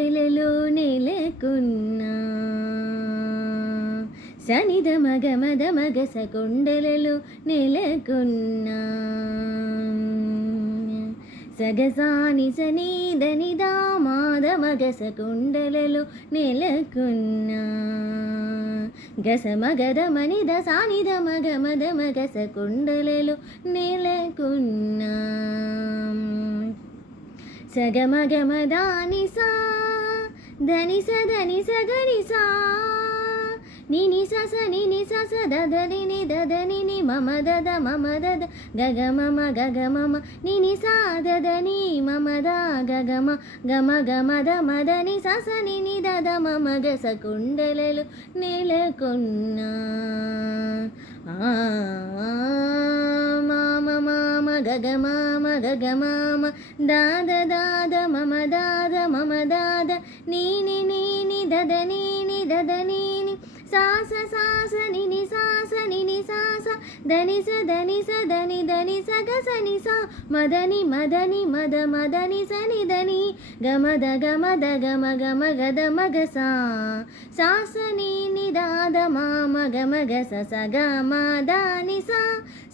కొండలలో నెలకొన్న సనిద మగ మద మగస కొండలలో నెలకొన్న సగసాని సనీదనిదా మాద మగస కొండలలో నెలకొన్న గస మగద మనిద సానిద మగ మద మగస కొండలలో నెలకొన్న సగమగమదాని సా ధని సదని సగని సా నిని సస నిని సస దదని ని దదని ని మమ దద గగ మమ నిని సా దదని మమ ద గగమ గమ గమ ద మదని సస నిని దద మమ గస కుండలలు నెలకొన్న మామ మామ గగ మామ దాద దాద మమ దాద నీని నీని దద నీని దద నీని సాస సాస నిని సాస దని దని సని సా మదని మద మదని సని దని గమద గమ గద మగసా సాస నీని దాద మామ గమ గస సగ మాదాని సా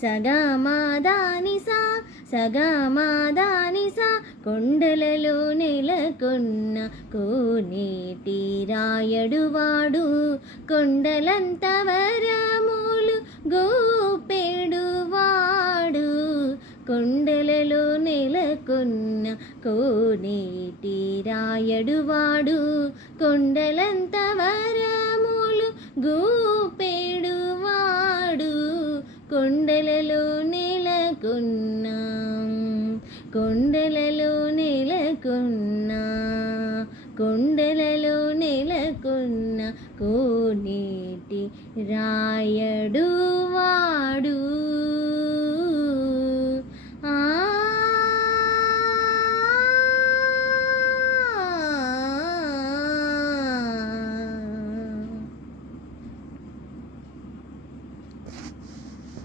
సగ మాదాని సా సగ మాదాని సా కొండలలో నెలకొన్న కోనేటి రాయడువాడు కొండలంత వరములు గోపెడువాడు కొండలలో నెలకొన్న కోనేటి రాయడువాడు కొండలంత వరములు గోపెడువాడు కొండలలో నెలకొన్న కొండలలో నెలకొన్న కొండలలో నెలకొన్న కోనేటి రాయడువాడు.